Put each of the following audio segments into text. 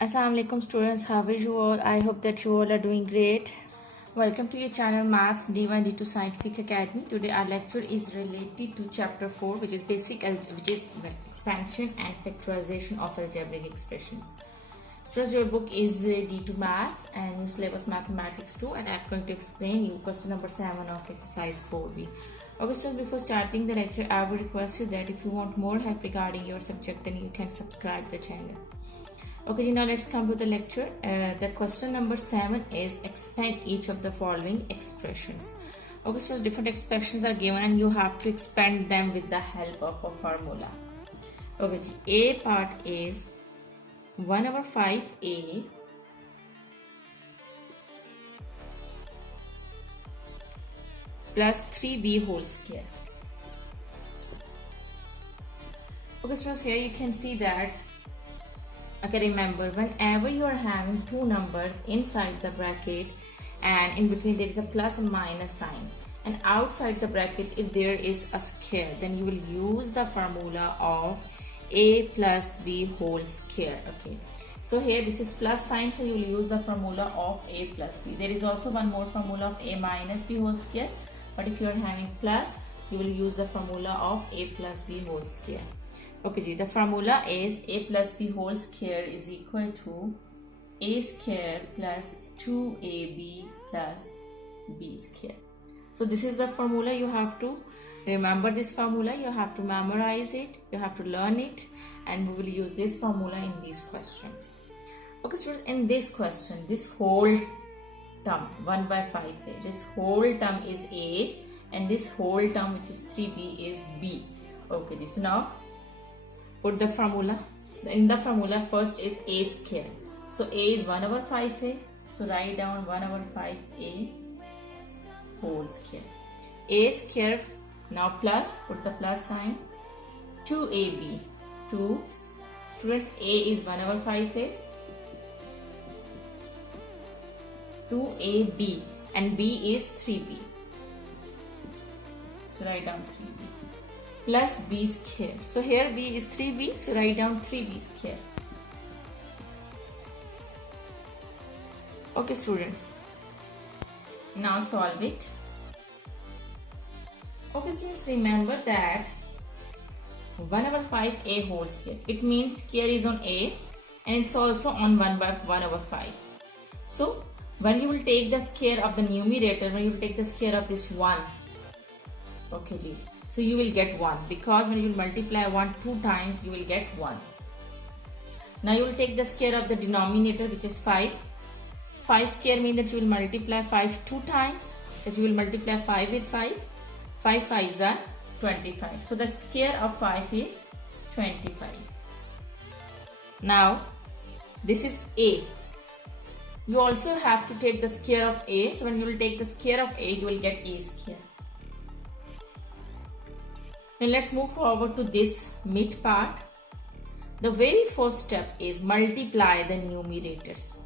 Assalamu alaikum students, how are you all? I hope that you all are doing great. Welcome to your channel Maths D1 D2 Scientific Academy. Today our lecture is related to chapter 4, which is expansion and factorization of algebraic expressions. Students, your book is D2 Maths and your syllabus Mathematics 2, and I'm going to explain you question number 7 of exercise 4B. Okay students, before starting the lecture, I would request you that if you want more help regarding your subject, then you can subscribe the channel. Okay, now let's come to the lecture. The question number 7 is expand each of the following expressions. Okay, so different expressions are given and you have to expand them with the help of a formula. Okay, A part is 1 over 5a plus 3b whole square. Okay, so here you can see that. Okay, remember, whenever you are having two numbers inside the bracket and in between there is a plus and minus sign, and outside the bracket if there is a square, then you will use the formula of a plus b whole square. Okay, so here this is plus sign, so you will use the formula of a plus b. There is also one more formula of a minus b whole square, but if you are having plus, you will use the formula of a plus b whole square. Okay, the formula is a plus b whole square is equal to a square plus 2ab plus b square. So this is the formula. You have to remember this formula, you have to memorize it, you have to learn it, and we will use this formula in these questions. Okay students, in this question, this whole term 1 by 5a, this whole term is a and this whole term, which is 3b, is b. Okay, so now put the formula. In the formula, first is a square. So a is 1 over 5a. So write down 1 over 5a whole square. A square, now plus, put the plus sign. 2ab. 2. Students, a is 1 over 5a. 2ab. And b is 3b. So write down 3b. Plus b square. So here b is 3b, so write down 3b square. Okay students, now solve it. Okay students, remember that 1 over 5a whole square, it means square is on a and it's also on 1 by 1 over 5. So when you will take the square of the numerator, when you will take the square of this 1, okay G, so you will get 1, because when you will multiply 1 2 times, you will get 1. Now you will take the square of the denominator, which is 5. 5 square means that you will multiply 5 2 times, that you will multiply 5 with 5. 5 5s are 25. So the square of 5 is 25. Now this is a. You also have to take the square of a. So when you will take the square of a, you will get a square. Now let's move forward to this mid part. The very first step is multiply the numerators.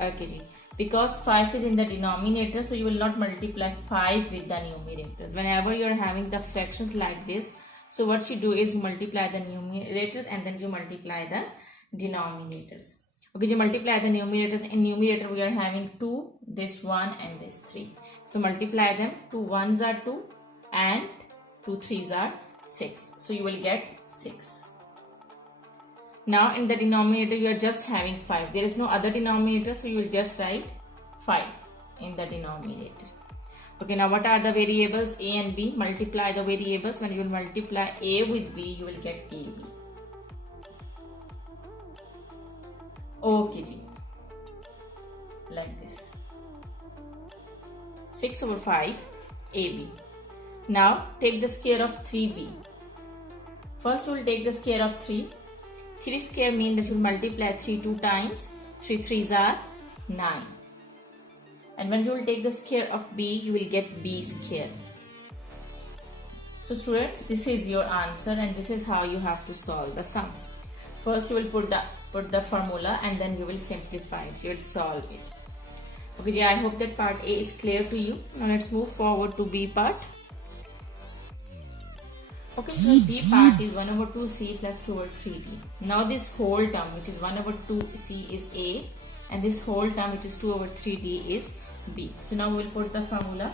Okay, because 5 is in the denominator, so you will not multiply 5 with the numerators. Whenever you are having the fractions like this, so what you do is you multiply the numerators and then you multiply the denominators. Okay, you multiply the numerators. In numerator we are having 2, this 1 and this 3. So multiply them. 2 1s are 2 and 2 3s are 6. So you will get 6. Now in the denominator you are just having 5. There is no other denominator, so you will just write 5 in the denominator. Okay, now what are the variables? A and b. Multiply the variables. When you will multiply a with b, you will get ab. Okay, like this. 6 over 5 ab. Now take the square of 3b. First we will take the square of 3. 3 square means that you will multiply 3 2 times. 3 3s are 9. And when you will take the square of b, you will get b square. So students, this is your answer and this is how you have to solve the sum. First you will put the formula and then you will simplify it. You will solve it. Okay, I hope that part A is clear to you. Now let's move forward to B part. Okay, so b part is 1 over 2c plus 2 over 3d. Now this whole term which is 1 over 2c is a, and this whole term which is 2 over 3d is b. So now we will put the formula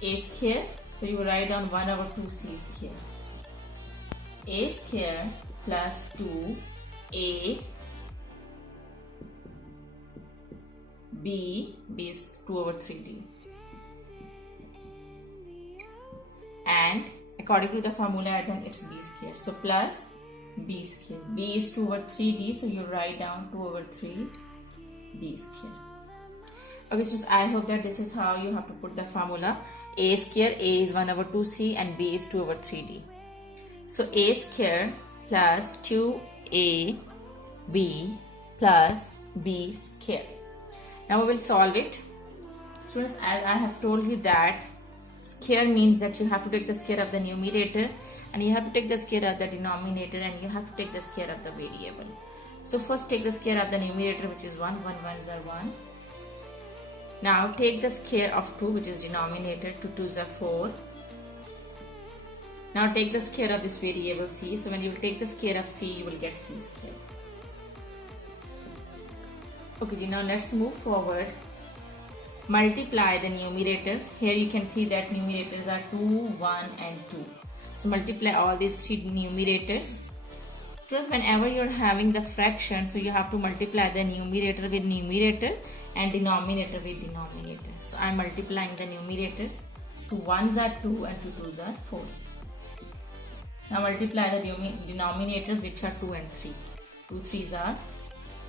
a square. So you write down 1 over 2c square. A square plus 2a b is 2 over 3d. And according to the formula, then it's b square. So plus b square. B is 2 over 3d. So you write down 2 over 3 d square. Okay, so I hope that this is how you have to put the formula. A square, A is 1 over 2c and b is 2 over 3d. So a square plus 2ab plus b square. Now we will solve it. Students, as I have told you that square means that you have to take the square of the numerator and you have to take the square of the denominator and you have to take the square of the variable. So first take the square of the numerator, which is 1, 1 ones are 1. Now take the square of 2, which is denominator, 2 twos are 4. Now take the square of this variable c. So when you take the square of c, you will get c square. Okay, now let's move forward. Multiply the numerators. Here you can see that numerators are 2, 1 and 2. So multiply all these three numerators. Students, whenever you are having the fraction, so you have to multiply the numerator with numerator and denominator with denominator. So I am multiplying the numerators. 2 ones are 2 and 2 twos are 4. Now multiply the denominators, which are 2 and 3. 2 threes are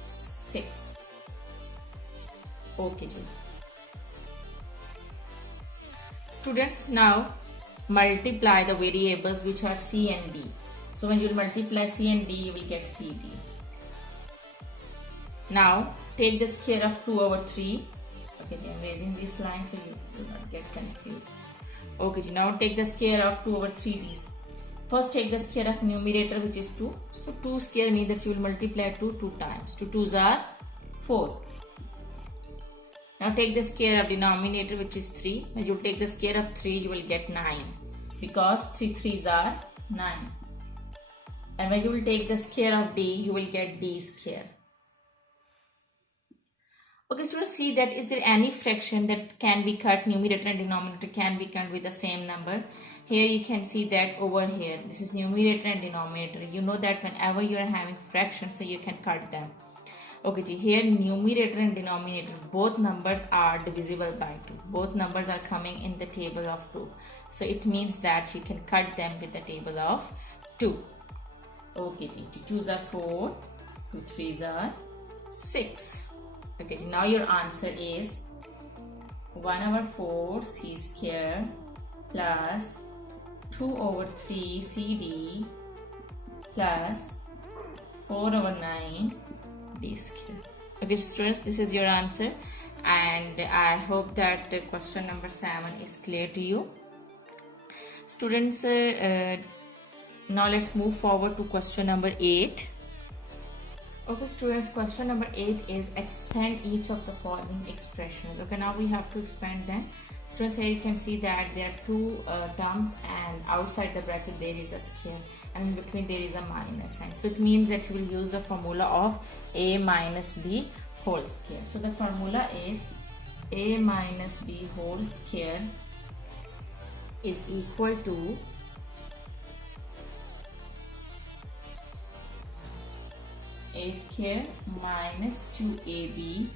6. Okay, students, now multiply the variables which are c and d. So when you multiply c and d, you will get cd. Now take the square of 2 over 3. Okay, I am raising this line so you do not get confused. Okay, now take the square of 2 over 3d. First take the square of numerator, which is 2. So 2 square means that you will multiply 2 2 times. 2 twos are 4. Now take the square of denominator, which is 3. When you take the square of 3, you will get 9 because 3 threes are 9. And when you will take the square of d, you will get d square. Okay, so let's see that is there any fraction that can be cut, numerator and denominator can be cut with the same number. Here you can see that over here, this is numerator and denominator. You know that whenever you are having fractions, so you can cut them. Okay, here numerator and denominator, both numbers are divisible by 2. Both numbers are coming in the table of 2. So it means that you can cut them with the table of 2. Okay, 2 twos are 4, 2 threes are 6. Okay, now your answer is 1 over 4 c square plus 2 over 3 cd plus 4 over 9 d square. Okay, students, this is your answer, and I hope that question number 7 is clear to you. Students, now let's move forward to question number 8. Okay, students, question number 8 is expand each of the following expressions. Okay, now we have to expand them. Students, here you can see that there are two terms, and outside the bracket there is a square, and in between there is a minus sign. So it means that you will use the formula of a minus b whole square. So the formula is a minus b whole square is equal to a square minus 2ab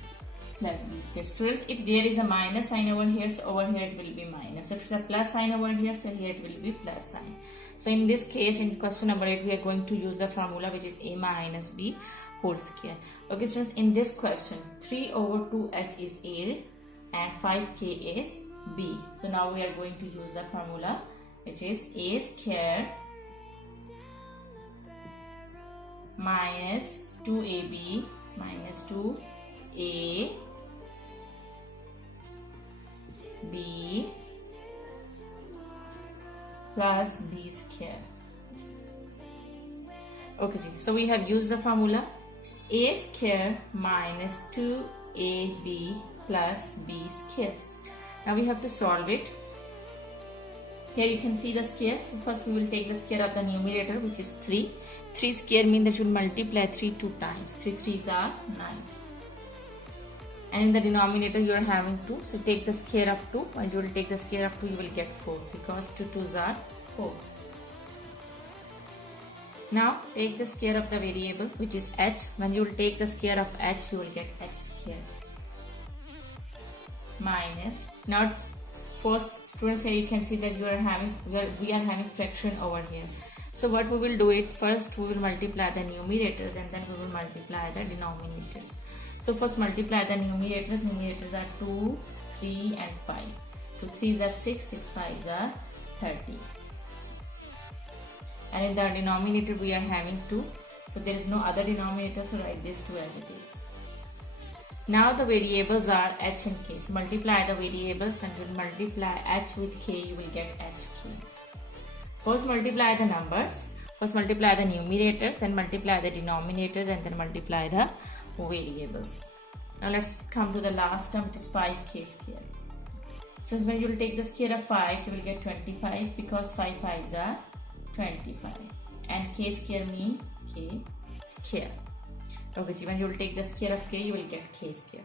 plus b square. Students, if there is a minus sign over here, so over here it will be minus. If it's a plus sign over here, so here it will be plus sign. So in this case, in question number 8, we are going to use the formula which is a minus b whole square. Okay, students, in this question, 3 over 2h is a and 5k is b. So now we are going to use the formula which is a square minus 2ab minus 2a b plus b square. Okay, so we have used the formula a square minus 2ab plus b square. Now we have to solve it. here you can see the square. So first we will take the square of the numerator, which is 3. 3 square means that you will multiply 3 2 times. 3 3s are 9. And in the denominator you are having 2. So take the square of 2. When you will take the square of 2, you will get 4 because 2 2s are 4. Now take the square of the variable, which is h. When you will take the square of h, you will get h square minus. Now for students, here you can see that we are having fraction over here. So what we will do it, first we will multiply the numerators and then we will multiply the denominators. So first multiply the numerators. Numerators are 2, 3 and 5. 2 3s are 6, 6 5s are 30. And in the denominator we are having 2. So there is no other denominator, so write this 2 as it is. Now the variables are h and k. So multiply the variables. When you multiply h with k, you will get hk. First multiply the numbers. First multiply the numerators, then multiply the denominators and then multiply the variables. Now let's come to the last term, which is 5k square. So when you will take the square of 5, you will get 25 because 5 5s are 25. And k square means k square. Okay, when you will take the square of k, you will get k square.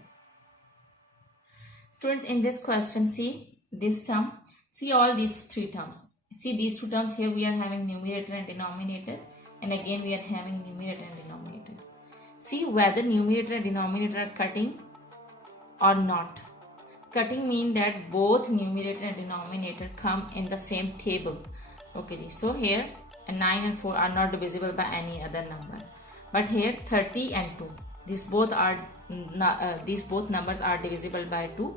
Students, in this question, see this term, see all these 3 terms. See these 2 terms here, we are having numerator and denominator, and again we are having numerator and denominator. See whether numerator and denominator are cutting or not. Cutting means that both numerator and denominator come in the same table. Okay, so here 9 and 4 are not divisible by any other number. But here 30 and 2, these both numbers are divisible by 2.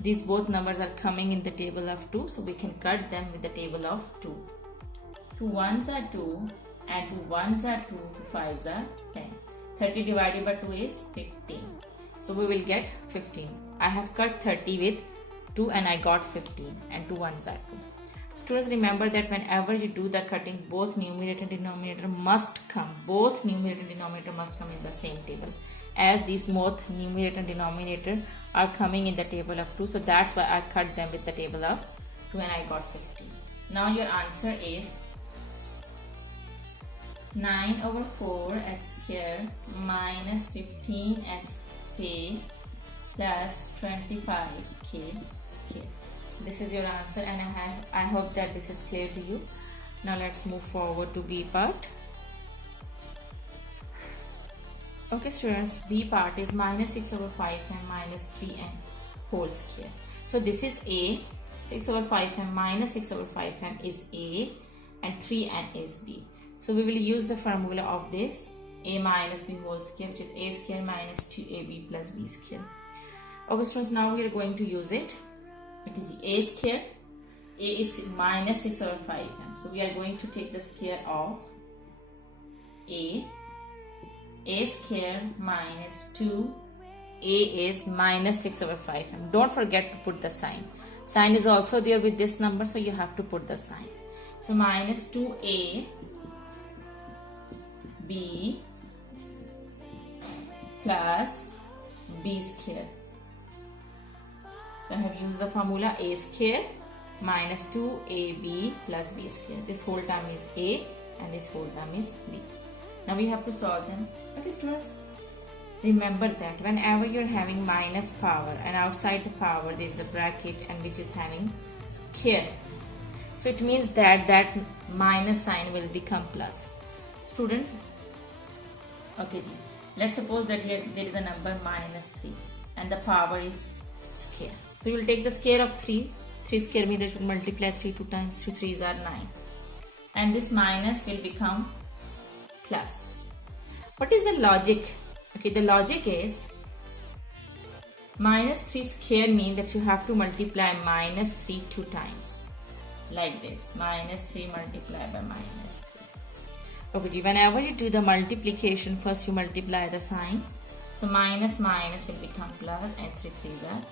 These both numbers are coming in the table of 2, so we can cut them with the table of 2. 2 1s are 2 and 2 1s are 2, 2 5s are 10. 30 divided by 2 is 15. So we will get 15. I have cut 30 with 2 and I got 15, and 2 1s are 2. Students, remember that whenever you do the cutting, both numerator and denominator must come. Both numerator and denominator must come in the same table. As these both numerator and denominator are coming in the table of 2, so that's why I cut them with the table of 2 and I got 15. Now your answer is 9 over 4 x square minus 15 xk plus 25k square. This is your answer, and I hope that this is clear to you. Now let's move forward to B part. Okay students, B part is minus 6 over 5m minus 3m whole square. So this is A. 6 over 5m minus 6 over 5m is A and 3n is B. So we will use the formula of this A minus B whole square, which is A square minus 2AB plus B square. Okay students, now we are going to use it. It is A square. A is minus 6 over 5m. So we are going to take the square of A square minus 2. A is minus 6 over 5m. Don't forget to put the sign. Sign is also there with this number, so you have to put the sign. So minus 2A B plus B square. So I have used the formula A square minus 2AB plus B square. This whole term is A and this whole term is B. Now we have to solve them. Okay students, remember that whenever you're having minus power and outside the power there is a bracket and which is having square. So it means that minus sign will become plus. Students, okay, let's suppose that here there is a number minus 3 and the power is square. So you will take the square of 3. 3 square means that you multiply 3 2 times. 3 3s are 9. And this minus will become plus. What is the logic? Okay, the logic is minus 3 square means that you have to multiply minus 3 2 times. Like this. Minus 3 multiplied by minus 3. Okay, whenever you do the multiplication, first you multiply the signs. So minus minus will become plus and 3 3s are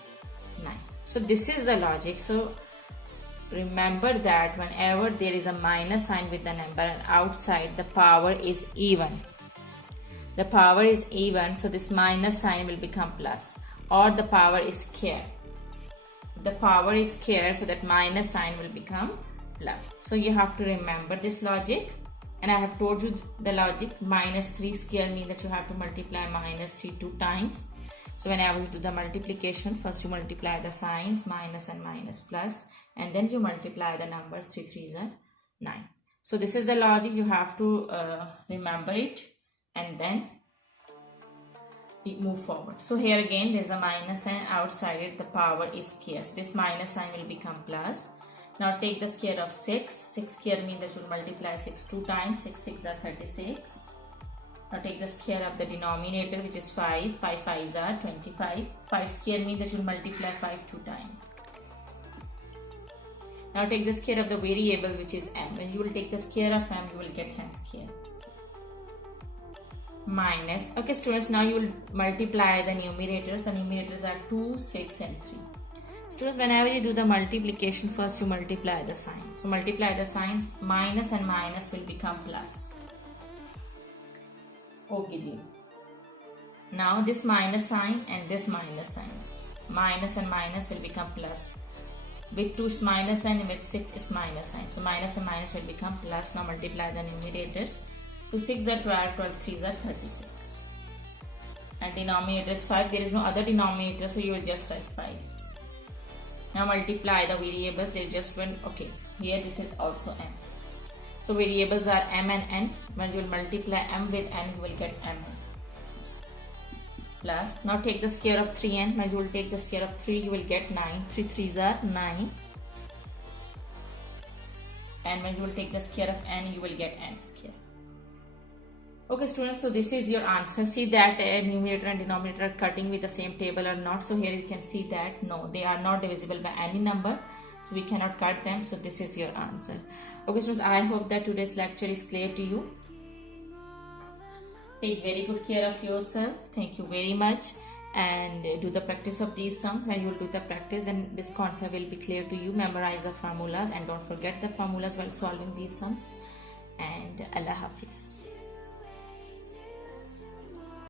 9. So this is the logic. So remember that whenever there is a minus sign with the number and outside the power is even. The power is even, so this minus sign will become plus, or the power is square. the power is squared, so that minus sign will become plus. So you have to remember this logic, and I have told you the logic. Minus 3 square means that you have to multiply minus 3 2 times. So whenever you do the multiplication, first you multiply the signs minus and minus plus, and then you multiply the numbers. 3 3s are 9. So this is the logic, you have to remember it, and then move forward. So here again there is a minus sign, outside it the power is square, so this minus sign will become plus. Now take the square of 6. 6 square means that you will multiply 6 2 times. 6 6 are 36. Now take the square of the denominator, which is 5. 5 5s are 25. 5 square means that you will multiply 5 2 times. Now take the square of the variable, which is m. When you will take the square of m, you will get m square. Minus, okay students, now you will multiply the numerators. The numerators are 2, 6 and 3. Students, whenever you do the multiplication, first you multiply the signs. So multiply the signs, minus and minus will become plus. Okay ji. Now this minus sign and this minus sign, minus and minus will become plus. With 2 is minus sign and with 6 is minus sign. So minus and minus will become plus. Now multiply the numerators. 2 6 are 12, 12 3s are 36. And denominator is 5. There is no other denominator, so you will just write 5. Now multiply the variables. There is just one. Okay, here this is also m. So variables are m and n. When you will multiply m with n, you will get m. Plus, now take the square of 3n. When you will take the square of 3, you will get 9. 3 3s are 9. And when you will take the square of n, you will get n square. Okay students, so this is your answer. See that numerator and denominator are cutting with the same table or not. So here you can see that no, they are not divisible by any number. So we cannot cut them. So this is your answer. Okay students, I hope that today's lecture is clear to you. Take very good care of yourself. Thank you very much. And do the practice of these sums. When you will do the practice, then this concept will be clear to you. Memorize the formulas and don't forget the formulas while solving these sums. And Allah Hafiz.